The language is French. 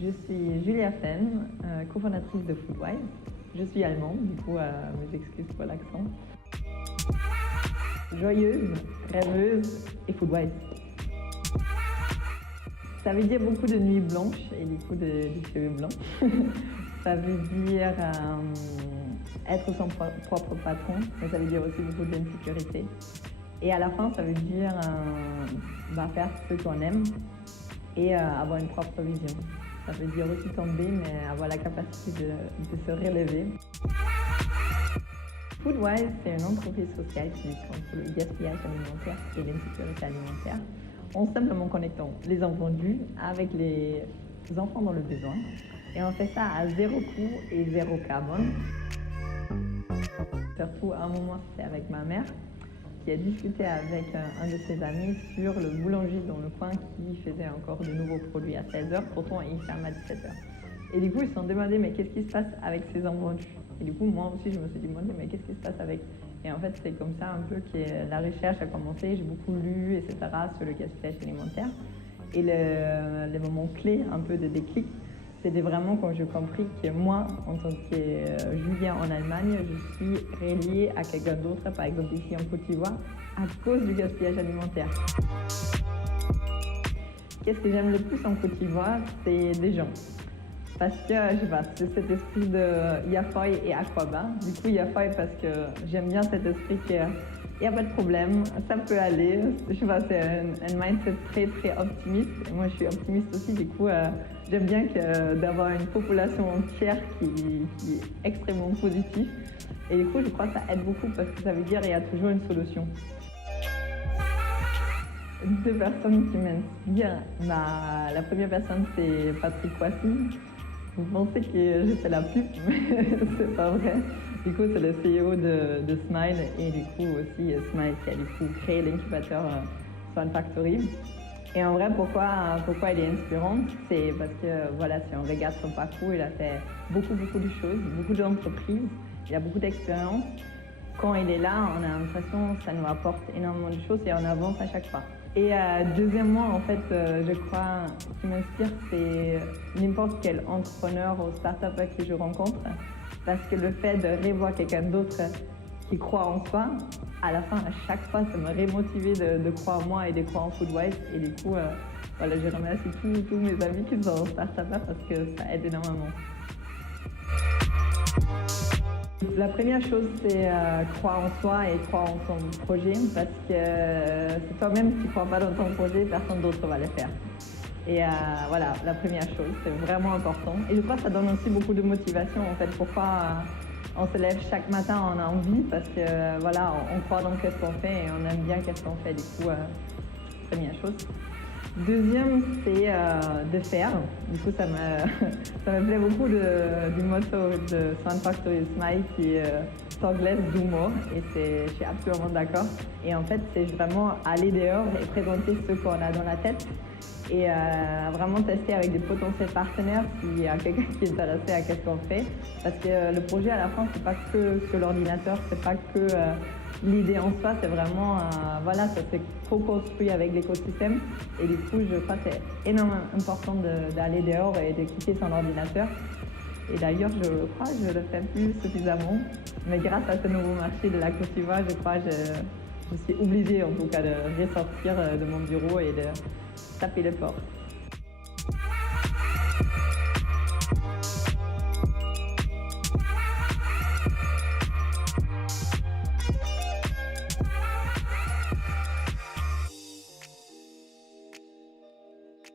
Je suis Julia Fenn, cofondatrice de Foodwise. Je suis allemande, du coup, mes excuses pour l'accent. Joyeuse, rêveuse et Foodwise. Ça veut dire beaucoup de nuits blanches et du coup des cheveux blancs. Ça veut dire être son propre patron, mais ça veut dire aussi beaucoup d'insécurité. Et à la fin, ça veut dire faire ce qu'on aime et avoir une propre vision. Ça veut dire aussi tomber, mais avoir la capacité de se relever. Foodwise, c'est une entreprise sociale qui lutte contre le gaspillage alimentaire et l'insécurité alimentaire en simplement connectant les invendus avec les enfants dans le besoin. Et on fait ça à 0 coût et 0 carbone. Surtout, à un moment, c'était avec ma mère qui a discuté avec un de ses amis sur le boulanger dans le coin qui faisait encore de nouveaux produits à 16h, pourtant il ferme à 17h. Et du coup, ils se sont demandé, mais qu'est-ce qui se passe avec ces invendus? Et du coup, moi aussi, je me suis demandé, mais qu'est-ce qui se passe avec? Et en fait, c'est comme ça un peu que la recherche a commencé. J'ai beaucoup lu, etc., sur le gaspillage alimentaire. Et le moment clé, un peu de déclic, c'était vraiment quand j'ai compris que moi, en tant que Julia en Allemagne, je suis reliée à quelqu'un d'autre, par exemple ici en Côte d'Ivoire, à cause du gaspillage alimentaire. Qu'est-ce que j'aime le plus en Côte d'Ivoire? C'est les gens. Parce que, je sais pas, c'est cet esprit de Yafoy et Aquaba. Du coup, Yafoy parce que j'aime bien cet esprit qu'il n'y a pas de problème, ça peut aller. Je sais pas, c'est un mindset très, très optimiste. Et moi, je suis optimiste aussi, du coup, j'aime bien d'avoir une population entière qui est extrêmement positive. Et du coup, je crois que ça aide beaucoup parce que ça veut dire qu'il y a toujours une solution. 2 personnes qui m'inspirent. La première personne, c'est Patrick Kwasi. Vous pensez que j'ai fait la pub, mais c'est pas vrai. Du coup, c'est le CEO de Smile et du coup aussi Smile qui a du coup créé l'incubateur Swan Factory. Et en vrai, pourquoi il est inspirant? C'est parce que voilà, si on regarde son parcours, il a fait beaucoup de choses, beaucoup d'entreprises, il a beaucoup d'expérience. Quand il est là, on a l'impression que ça nous apporte énormément de choses et on avance à chaque fois. Et deuxièmement, en fait, je crois, ce qui m'inspire, c'est n'importe quel entrepreneur ou start-upper que je rencontre. Parce que le fait de revoir quelqu'un d'autre qui croit en soi, à la fin, à chaque fois, ça me remotive de croire en moi et de croire en Foodwise. Et du coup, voilà, je remercie tous mes amis qui sont start-upers parce que ça aide énormément. La première chose, c'est croire en soi et croire en son projet parce que c'est toi-même qui ne crois pas dans ton projet, personne d'autre va le faire. Et voilà, la première chose, c'est vraiment important. Et je crois que ça donne aussi beaucoup de motivation en fait. Pourquoi on se lève chaque matin, on a envie parce que voilà, on croit dans ce qu'on fait et on aime bien ce qu'on fait. Du coup, première chose. Deuxième, c'est de faire. Du coup, ça me plaît beaucoup du motto de Swan Factory Smile qui est s'anglaise d'humour et je suis absolument d'accord. Et en fait, c'est vraiment aller dehors et présenter ce qu'on a dans la tête et vraiment tester avec des potentiels partenaires s'il y a quelqu'un qui est intéressé à ce qu'on fait. Parce que le projet à la fin, c'est pas que sur l'ordinateur, c'est pas que l'idée en soi, c'est vraiment, voilà, ça s'est co-construit avec l'écosystème. Et du coup, je crois que c'est énormément important d'aller dehors et de quitter son ordinateur. Et d'ailleurs, je crois que je le fais plus suffisamment. Mais grâce à ce nouveau marché de la Côte d'Ivoire, je crois que je suis obligée en tout cas de ressortir de mon bureau et de taper les portes.